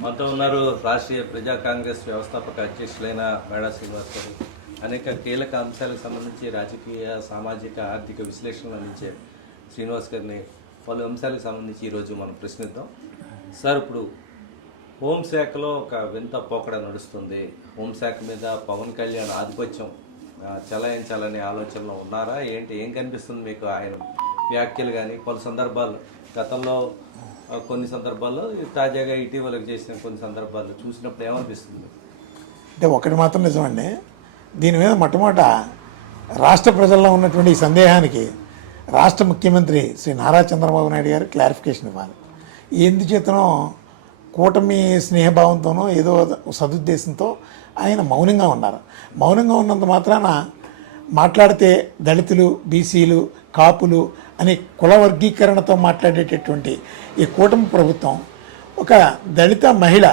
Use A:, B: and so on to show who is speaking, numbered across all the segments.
A: మాతో ఉన్నారు రాష్ట్రీయ ప్రజా కాంగ్రెస్ వ్యవస్థాపక అధ్యక్షులైన మేడా శ్రీనివాస్ గారు అనేక కీలక అంశాలకు సంబంధించి రాజకీయ సామాజిక ఆర్థిక విశ్లేషణలు అందించే శ్రీనివాస్ గారిని పలు అంశాలకు సంబంధించి ఈరోజు మనం ప్రశ్నిద్దాం. సార్ ఇప్పుడు హోంశాఖలో ఒక వింత పోకడ నడుస్తుంది. హోంశాఖ మీద పవన్ కళ్యాణ్ ఆధిపత్యం ఆ, చలాయించాలనే ఆలోచనలో ఉన్నారా? ఏంటి ఏం కనిపిస్తుంది మీకు ఆయన వ్యాఖ్యలు కానీ పలు సందర్భాలు గతంలో కొన్ని సందర్భాల్లో తాజాగా ఇటీవలకు చేసిన కొన్ని సందర్భాల్లో చూసినప్పుడు ఏమనిపిస్తుంది?
B: అంటే ఒకటి మాత్రం నిజమండి. దీని మీద మొట్టమొదట రాష్ట్ర ప్రజల్లో ఉన్నటువంటి ఈ సందేహానికి రాష్ట్ర ముఖ్యమంత్రి శ్రీ నారా చంద్రబాబు నాయుడు గారు క్లారిఫికేషన్ ఇవ్వాలి. ఎందుచేతనో కూటమి స్నేహభావంతోనో ఏదో సదుద్దేశంతో ఆయన మౌనంగా ఉన్నారు. మౌనంగా ఉన్నంత మాత్రాన మాట్లాడితే దళితులు బీసీలు కాపులు అని కుల వర్గీకరణతో మాట్లాడేటటువంటి ఈ కూటమి ప్రభుత్వం ఒక దళిత మహిళ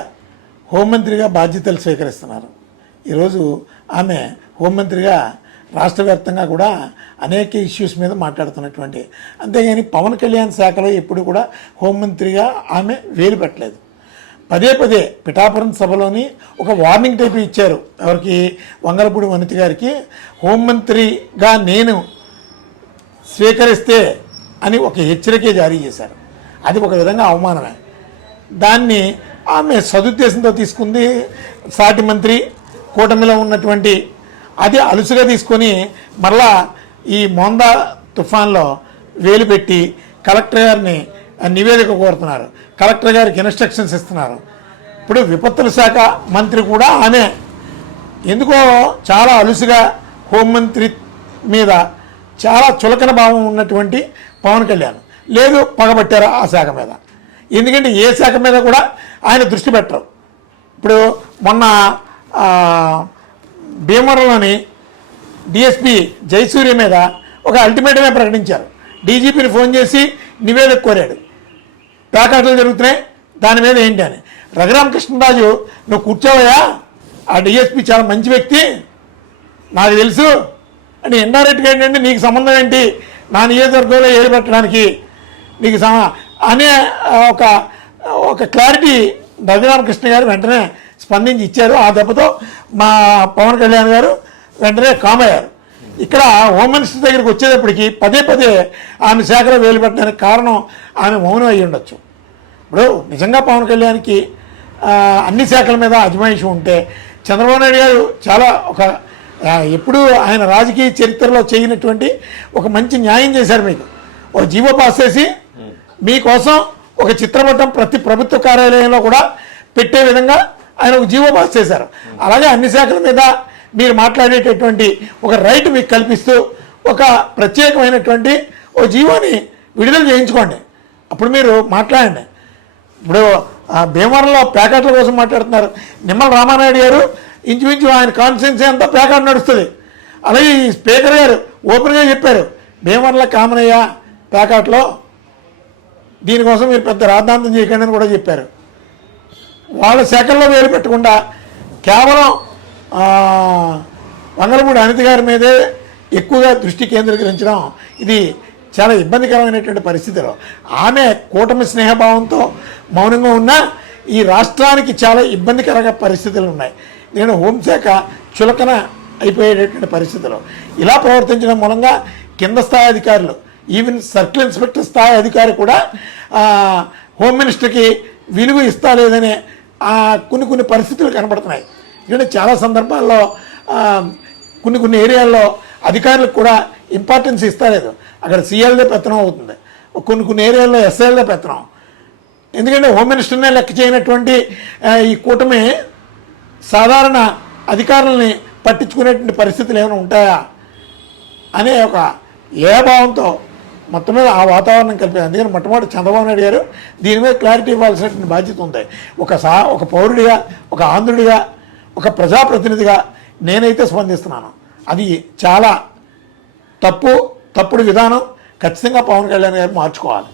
B: హోంమంత్రిగా బాధ్యతలు స్వీకరిస్తున్నారు. ఈరోజు ఆమె హోంమంత్రిగా రాష్ట్ర వ్యాప్తంగా కూడా అనేక ఇష్యూస్ మీద మాట్లాడుతున్నటువంటి. అంతేగాని పవన్ కళ్యాణ్ శాఖలో ఎప్పుడు కూడా హోంమంత్రిగా ఆమె వేలు పెట్టలేదు. పదే పదే పిఠాపురం సభలోని ఒక వార్నింగ్ టైప్ ఇచ్చారు ఎవరికి? వంగలపూడి వనిత గారికి. హోంమంత్రిగా నేను స్వీకరిస్తే అని ఒక హెచ్చరికే జారీ చేశారు. అది ఒక విధంగా అవమానమే. దాన్ని ఆమె సదుద్దేశంతో తీసుకుంది సాటి మంత్రి కూటమిలో ఉన్నటువంటి అది అలుసుగా తీసుకొని మరలా ఈ మోందా తుఫాన్లో వేలు పెట్టి కలెక్టర్ గారిని నివేదిక కోరుతున్నారు. కలెక్టర్ గారికి ఇన్స్ట్రక్షన్స్ ఇస్తున్నారు. ఇప్పుడు విపత్తుల శాఖ మంత్రి కూడా ఆమె. ఎందుకో చాలా అలుసుగా హోంమంత్రి మీద చాలా చులకన భావం ఉన్నటువంటి పవన్ కళ్యాణ్. లేదు పగబట్టారు ఆ శాఖ మీద. ఎందుకంటే ఏ శాఖ మీద కూడా ఆయన దృష్టి పెట్టరు. ఇప్పుడు మొన్న భీమవరంలోని డిఎస్పి జయసూర్య మీద ఒక అల్టిమేటమే ప్రకటించారు. డీజీపీని ఫోన్ చేసి నివేదిక కోరాడు. ప్యాకెట్లు జరుగుతున్నాయి దాని మీద ఏంటి అని. రఘురామకృష్ణరాజు నువ్వు కూర్చోవయ్యా ఆ డిఎస్పి చాలా మంచి వ్యక్తి నాకు తెలుసు అని ఇండైరెక్ట్గా ఏంటంటే నీకు సంబంధం ఏంటి? నా నియోజకవర్గంలో ఏది పెట్టడానికి? నీకు సమ అనే ఒక ఒక క్లారిటీ రఘురామకృష్ణ గారు వెంటనే స్పందించి ఇచ్చారు. ఆ దెబ్బతో మా పవన్ కళ్యాణ్ గారు వెంటనే కామ్ అయ్యారు ఇక్కడ హోమ్ మినిస్టర్ దగ్గరికి వచ్చేటప్పటికి పదే పదే ఆమె శాఖలో వేలు పెట్టడానికి కారణం ఆమె మౌనం అయ్యి ఉండొచ్చు. ఇప్పుడు నిజంగా పవన్ కళ్యాణ్కి అన్ని శాఖల మీద అజమాయిషి ఉంటే చంద్రబాబు నాయుడు గారు చాలా ఒక ఎప్పుడూ ఆయన రాజకీయ చరిత్రలో చేయనటువంటి ఒక మంచి న్యాయం చేశారు మీకు. ఒక జీవో పాస్ చేసి మీకోసం ఒక చిత్రపటం ప్రతి ప్రభుత్వ కార్యాలయంలో కూడా పెట్టే విధంగా ఆయన ఒక జీవో పాస్ చేశారు. అలాగే అన్ని శాఖల మీద మీరు మాట్లాడేటటువంటి ఒక రైట్ మీకు కల్పిస్తూ ఒక ప్రత్యేకమైనటువంటి ఓ జీవోని విడుదల చేయించుకోండి. అప్పుడు మీరు మాట్లాడండి. ఇప్పుడు ఆ భీమవరంలో ప్యాకెట్ల కోసం మాట్లాడుతున్నారు. నిమ్మల రామానాయుడు గారు ఇంచుమించు ఆయన కాన్స్టిట్యున్సీ అంతా ప్యాకెట్ నడుస్తుంది. అలాగే ఈ స్పీకర్ గారు ఓపెన్గా చెప్పారు భీమవరంలో కామనయ్య పేకాట్లో దీనికోసం మీరు పెద్ద రాద్ధాంతం చేయకండి అని కూడా చెప్పారు. వాళ్ళ శాఖల్లో వేరు పెట్టకుండా కేవలం ఆ, వంగలమూడి అనిత గారి మీదే ఎక్కువగా దృష్టి కేంద్రీకరించడం ఇది చాలా ఇబ్బందికరమైనటువంటి పరిస్థితిలో. ఆమె కూటమి స్నేహభావంతో మౌనంగా ఉన్నా ఈ రాష్ట్రానికి చాలా ఇబ్బందికరంగా పరిస్థితులు ఉన్నాయి. నేను హోంశాఖ చులకన అయిపోయేటటువంటి పరిస్థితిలో. ఇలా ప్రవర్తించడం మూలంగా కింద స్థాయి అధికారులు ఈవెన్ సర్కిల్ ఇన్స్పెక్టర్ స్థాయి అధికారి కూడా హోమ్ మినిస్టర్కి విలువ ఇస్తా లేదనే కొన్ని కొన్ని పరిస్థితులు కనబడుతున్నాయి. ఎందుకంటే చాలా సందర్భాల్లో కొన్ని కొన్ని ఏరియాల్లో అధికారులకు కూడా ఇంపార్టెన్స్ ఇస్తలేదు అక్కడ సీఎల్దే పెత్తనం అవుతుంది. కొన్ని కొన్ని ఏరియాల్లో ఎస్ఐఎల్దే పెత్తనం. ఎందుకంటే హోమ్ మినిస్టర్నే లెక్క చేయనటువంటి ఈ కూటమి సాధారణ అధికారులని పట్టించుకునేటువంటి పరిస్థితులు ఏమైనా ఉంటాయా అనే ఒక ఏభావంతో మొత్తం మీద ఆ వాతావరణం కలిపి అందుకని మొట్టమొదటి చంద్రబాబు నాయుడు గారు దీని మీద క్లారిటీ ఇవ్వాల్సినటువంటి బాధ్యత ఉంది. ఒక సా ఒక పౌరుడిగా ఒక ఆంధ్రుడిగా ఒక ప్రజాప్రతినిధిగా నేనైతే స్పందిస్తున్నాను. అది చాలా తప్పు తప్పుడు విధానం ఖచ్చితంగా పవన్ కళ్యాణ్ గారు మార్చుకోవాలి.